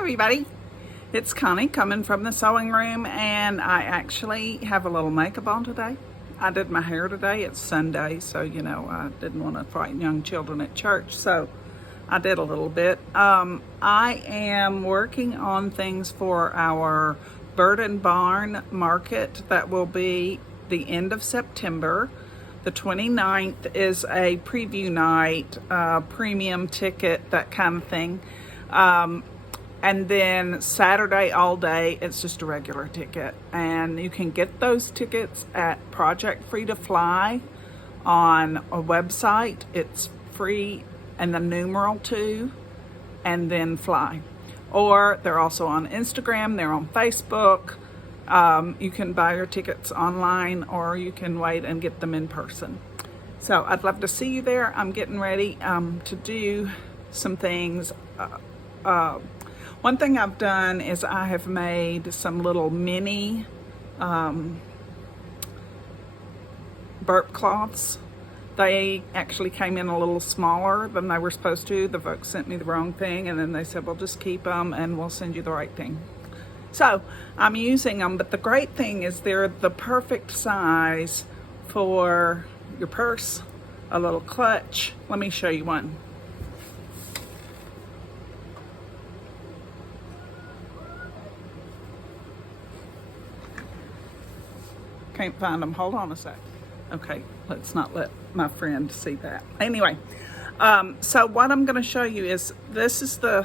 everybody, it's Connie coming from the sewing room, and I actually have a little makeup on today. I did my hair today. It's Sunday, so you know I didn't want to frighten young children at church, so I did a little bit. I am working on things for our Bird and Barn market that will be the end of September. The 29th is a preview night, premium ticket, that kind of thing. And then Saturday all day, it's just a regular ticket. And you can get those tickets at Project Free to Fly on a website. It's free and the numeral 2 and then fly. Or they're also on Instagram, they're on Facebook. You can buy your tickets online, or you can wait and get them in person. So I'd love to see you there. I'm getting ready to do some things. One thing I've done is I have made some little mini burp cloths. They actually came in a little smaller than they were supposed to. The folks sent me the wrong thing, and then they said, well, just keep them and we'll send you the right thing. So I'm using them, but the great thing is they're the perfect size for your purse, a little clutch. Let me show you one. Can't find them. Hold on a sec. Okay, let's not let my friend see that. Anyway, so what I'm going to show you is this is the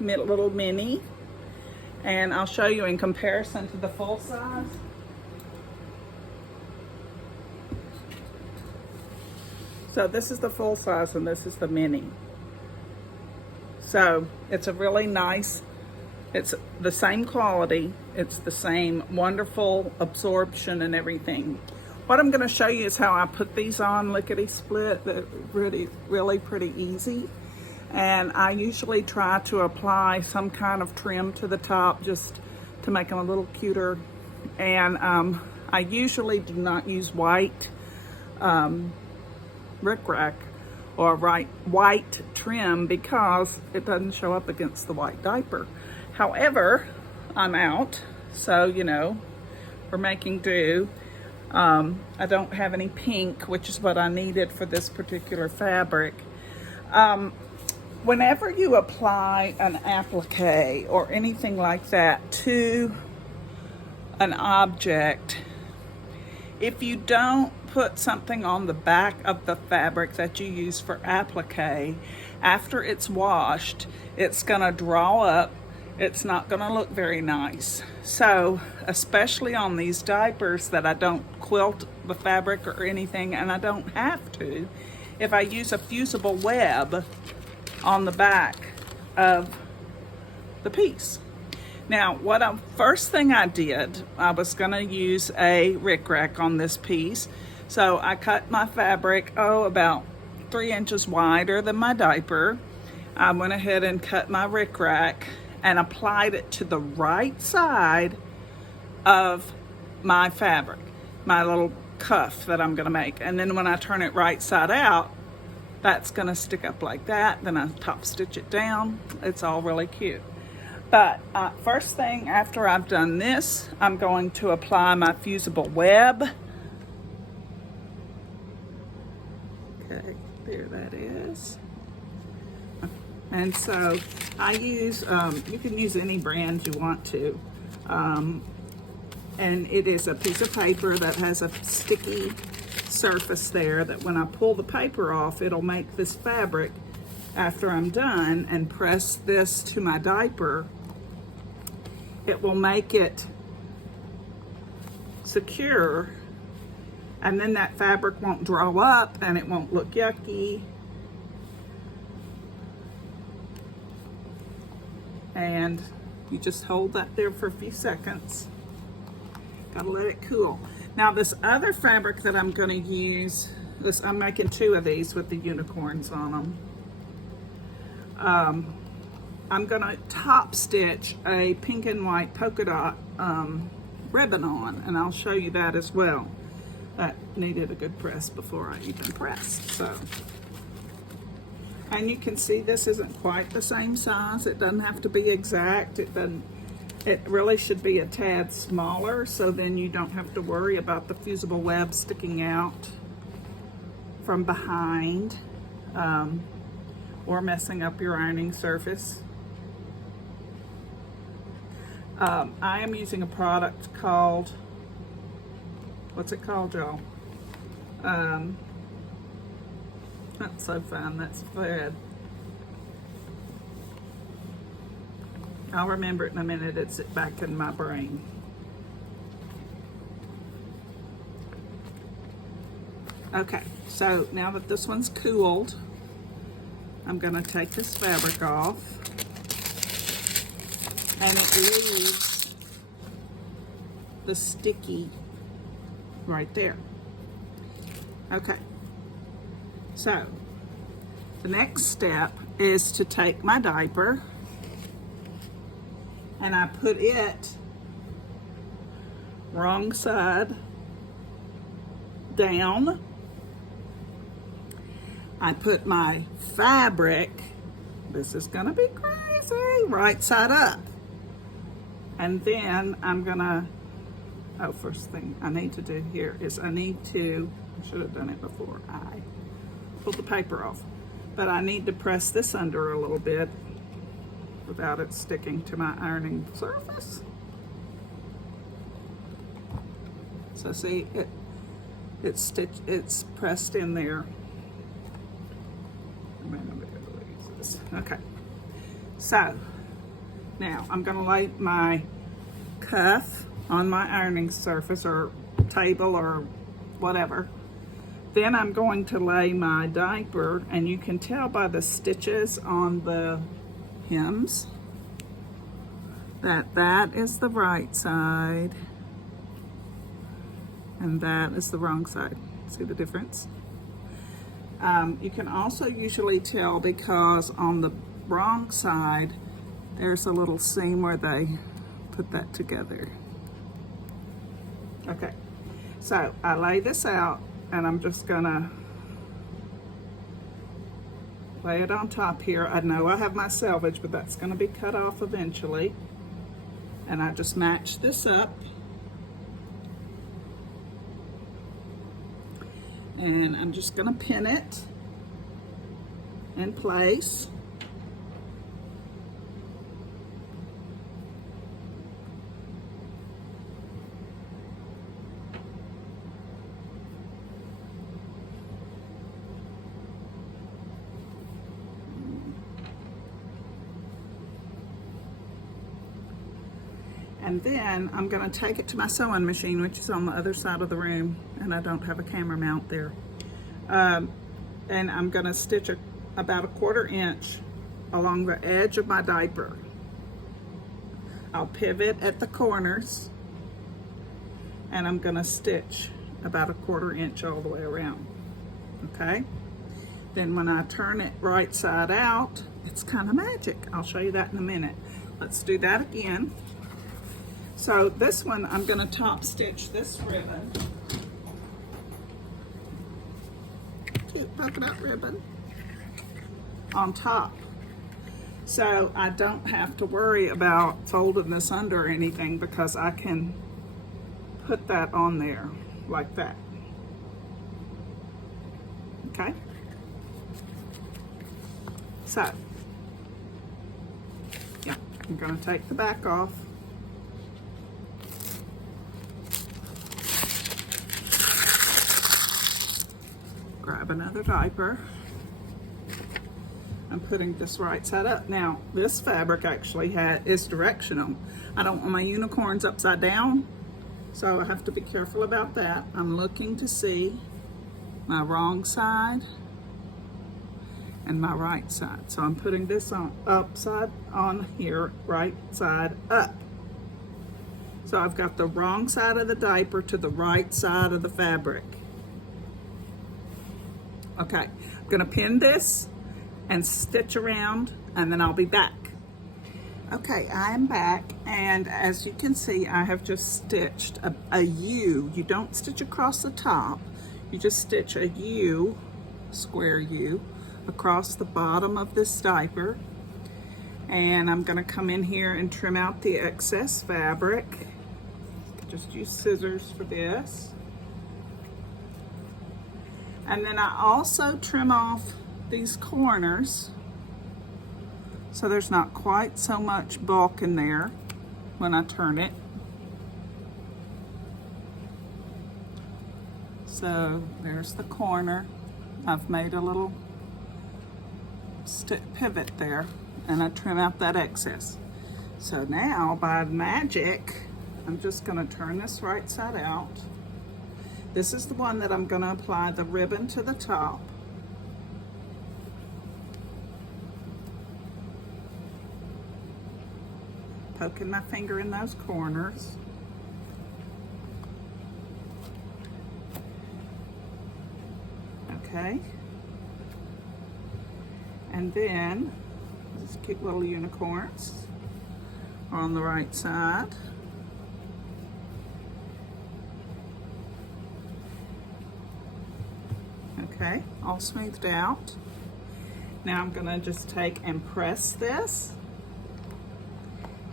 little mini, and I'll show you in comparison to the full size. So this is the full size and this is the mini. So it's a really nice, it's the same quality, it's the same wonderful absorption and everything. What I'm going to show you is how I put these on lickety-split. They're really pretty easy. And I usually try to apply some kind of trim to the top just to make them a little cuter. And I usually do not use white rickrack or white trim because it doesn't show up against the white diaper. However, I'm out, so you know, we're making do. I don't have any pink, which is what I needed for this particular fabric. Whenever you apply an applique or anything like that to an object, if you don't put something on the back of the fabric that you use for applique, after it's washed, it's gonna draw up. It's not gonna look very nice. So, especially on these diapers that I don't quilt the fabric or anything, and I don't have to, if I use a fusible web on the back of the piece. Now, first thing I did, I was gonna use a rickrack on this piece. So I cut my fabric, about 3 inches wider than my diaper. I went ahead and cut my rickrack and applied it to the right side of my fabric, my little cuff that I'm gonna make. And then when I turn it right side out, that's gonna stick up like that. Then I top stitch it down. It's all really cute. But first thing after I've done this, I'm going to apply my fusible web. Okay, there that is. And so I use, you can use any brand you want to. And it is a piece of paper that has a sticky surface there that when I pull the paper off, it'll make this fabric after I'm done and press this to my diaper. It will make it secure, and then that fabric won't draw up and it won't look yucky. And you just hold that there for a few seconds. Gotta let it cool. Now this other fabric that I'm gonna use, I'm making 2 of these with the unicorns on them. I'm gonna top stitch a pink and white polka dot ribbon on, and I'll show you that as well. That needed a good press before I even pressed, so. And you can see this isn't quite the same size. It doesn't have to be exact. It really should be a tad smaller, so then you don't have to worry about the fusible web sticking out from behind or messing up your ironing surface. I am using a product called, what's it called, y'all? That's so fun, that's thread. I'll remember it in a minute, it's back in my brain. Okay, so now that this one's cooled, I'm gonna take this fabric off, and it leaves the sticky right there. Okay, so the next step is to take my diaper and I put it wrong side down. I put my fabric, this is gonna be crazy, right side up. And then I'm gonna, first thing I need to do here is I should have done it before I pulled the paper off, but I need to press this under a little bit without it sticking to my ironing surface. So see, it's pressed in there. Okay, so now I'm going to lay my cuff on my ironing surface or table or whatever. Then I'm going to lay my diaper, and you can tell by the stitches on the hems that is the right side and that is the wrong side. See the difference? You can also usually tell because on the wrong side there's a little seam where they put that together. Okay, so I lay this out and I'm just gonna lay it on top here. I know I have my selvage, but that's gonna be cut off eventually. And I just match this up. And I'm just gonna pin it in place. And then I'm going to take it to my sewing machine, which is on the other side of the room, and I don't have a camera mount there. And I'm going to stitch about a 1/4 inch along the edge of my diaper. I'll pivot at the corners, and I'm going to stitch about a 1/4 inch all the way around. Okay? Then when I turn it right side out, it's kind of magic. I'll show you that in a minute. Let's do that again. So this one, I'm going to top stitch this ribbon. Cute polka dot ribbon on top. So I don't have to worry about folding this under or anything because I can put that on there like that. Okay? So, yeah, I'm going to take the back off. Grab another diaper. I'm putting this right side up. Now, this fabric actually is directional. I don't want my unicorns upside down, so I have to be careful about that. I'm looking to see my wrong side and my right side. So I'm putting this on upside on here, right side up. So I've got the wrong side of the diaper to the right side of the fabric. Okay, I'm gonna pin this and stitch around, and then I'll be back. Okay, I am back, and as you can see, I have just stitched a U. You don't stitch across the top, you just stitch a U, square U, across the bottom of this diaper. And I'm gonna come in here and trim out the excess fabric. Just use scissors for this. And then I also trim off these corners so there's not quite so much bulk in there when I turn it. So there's the corner. I've made a little pivot there, and I trim out that excess. So now, by magic, I'm just gonna turn this right side out. This is the one that I'm gonna apply the ribbon to the top. Poking my finger in those corners. Okay. And then, these cute little unicorns on the right side. Okay, all smoothed out. Now I'm gonna just take and press this,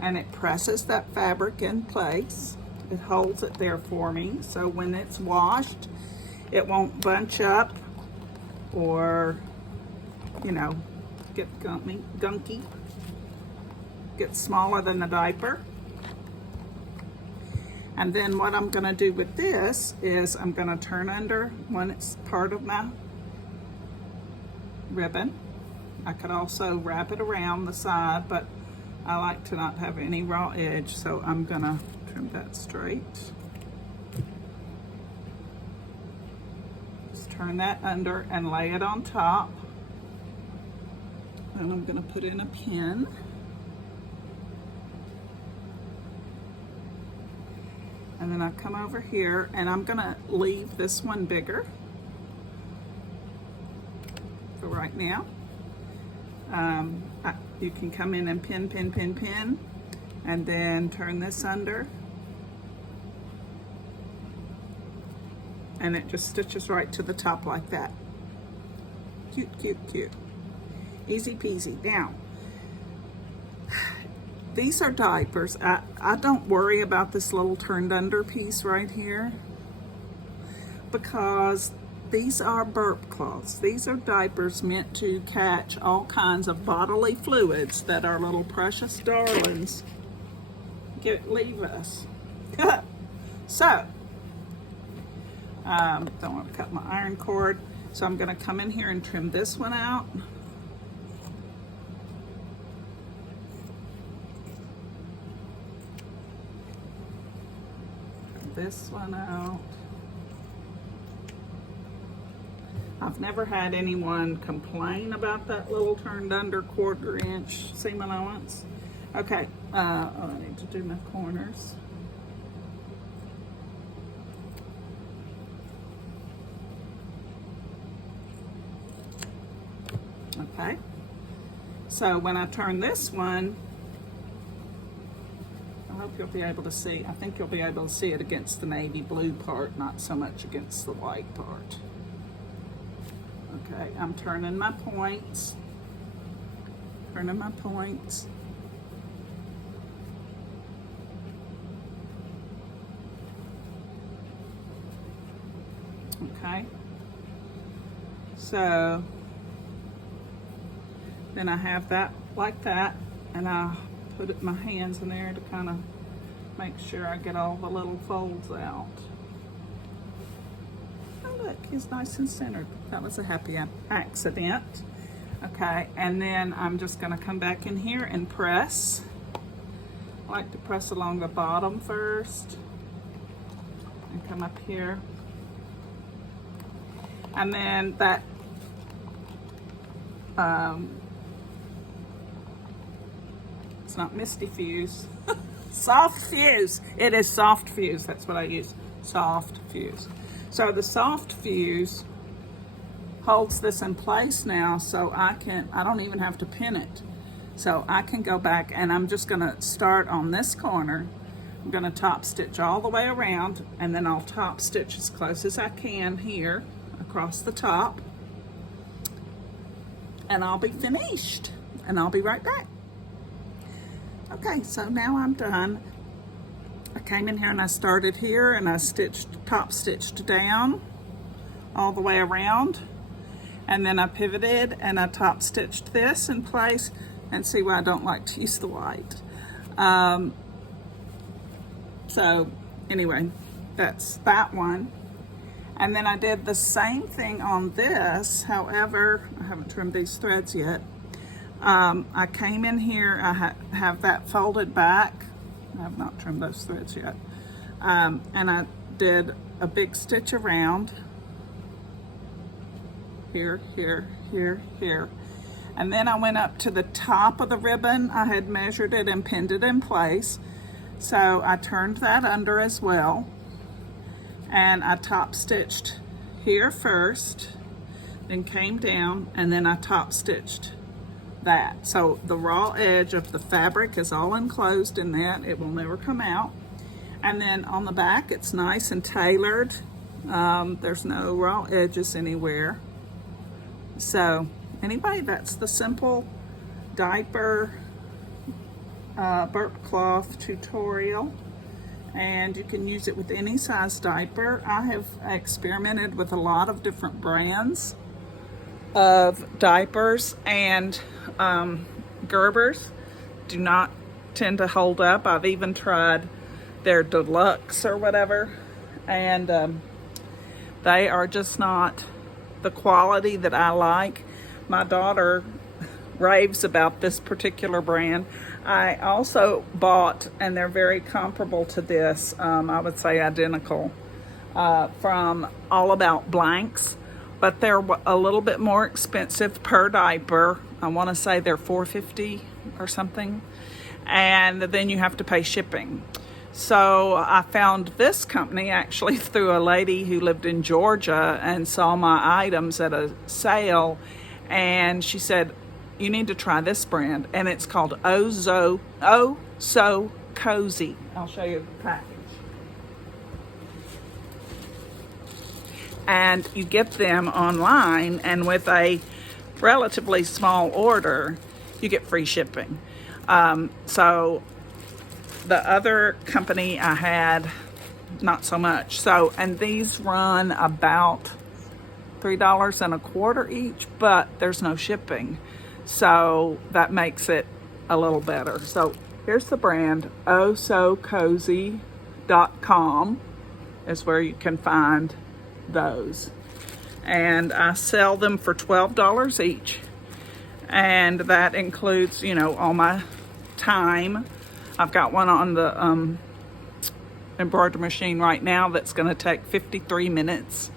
and it presses that fabric in place. It holds it there for me, so when it's washed, it won't bunch up or, you know, get gunky, get smaller than the diaper. And then what I'm gonna do with this is I'm gonna turn under when it's part of my ribbon. I could also wrap it around the side, but I like to not have any raw edge, so I'm gonna trim that straight. Just turn that under and lay it on top. And I'm gonna put in a pin. And then I come over here and I'm gonna leave this one bigger for right now. You can come in and pin, and then turn this under. And it just stitches right to the top like that. Cute, cute, cute. Easy peasy. Now, these are diapers. I don't worry about this little turned under piece right here because these are burp cloths. These are diapers meant to catch all kinds of bodily fluids that our little precious darlings leave us. So, don't want to cut my iron cord. So I'm going to come in here and trim this one out. This one out. I've never had anyone complain about that little turned under 1/4 inch seam allowance. Okay, I need to do my corners. Okay, so when I turn this one, I hope you'll be able to see. I think you'll be able to see it against the navy blue part, not so much against the white part. Okay, I'm turning my points. Turning my points. Okay. So then I have that like that, and I put my hands in there to kind of make sure I get all the little folds out. Oh look, he's nice and centered. That was a happy accident. Okay, and then I'm just gonna come back in here and press. I like to press along the bottom first and come up here. And then that it's not Misty Fuse. Soft Fuse. It is Soft Fuse. That's what I use. Soft Fuse. So the Soft Fuse holds this in place now, so I don't even have to pin it. So I can go back and I'm just gonna start on this corner. I'm gonna top stitch all the way around, and then I'll top stitch as close as I can here across the top. and I'll be finished, and I'll be right back. Okay, so now I'm done. I came in here and I started here and I top stitched down all the way around, and then I pivoted and I top stitched this in place, and see why I don't like to use the white. So anyway, that's that one. And then I did the same thing on this. However, I haven't trimmed these threads yet. I came in here, I have that folded back. I have not trimmed those threads yet. And I did a big stitch around. Here, here, here, here. And then I went up to the top of the ribbon. I had measured it and pinned it in place. So I turned that under as well. And I top stitched here first, then came down, and then I top stitched that. So the raw edge of the fabric is all enclosed in that. It will never come out. And then on the back, it's nice and tailored. There's no raw edges anywhere. So anyway, that's the simple diaper burp cloth tutorial. And you can use it with any size diaper. I have experimented with a lot of different brands of diapers, and Gerbers do not tend to hold up. I've even tried their deluxe or whatever, and they are just not the quality that I like. My daughter raves about this particular brand. I also bought, and they're very comparable to this, I would say identical, from All About Blanks, but they're a little bit more expensive per diaper. I want to say they're $4.50 or something, and then you have to pay shipping. So I found this company actually through a lady who lived in Georgia and saw my items at a sale, and she said, you need to try this brand, and it's called Oh So Cozy. I'll show you the package. And you get them online, and with a relatively small order, you get free shipping. So the other company I had, not so much. So, and these run about $3.25 each, but there's no shipping. So that makes it a little better. So here's the brand, ohsocozy.com is where you can find those. And I sell them for $12 each. And that includes, you know, all my time. I've got one on the embroidery machine right now that's going to take 53 minutes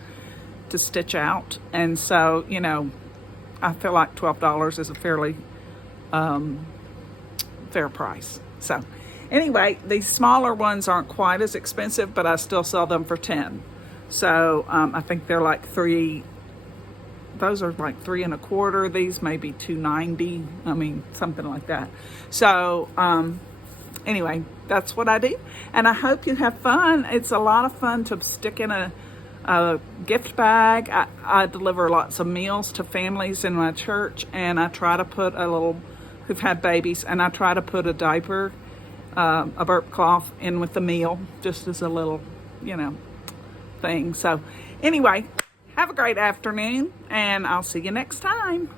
to stitch out. And so, you know, I feel like $12 is a fairly fair price. So anyway, these smaller ones aren't quite as expensive, but I still sell them for $10. So I think they're like those are like $3.25. These may be $2.90. I mean, something like that. So anyway, that's what I do. And I hope you have fun. It's a lot of fun to stick in a gift bag. I deliver lots of meals to families in my church, and I try to put who've had babies, and I try to put a diaper, a burp cloth in with the meal, just as a little, you know, thing. So anyway, have a great afternoon, and I'll see you next time.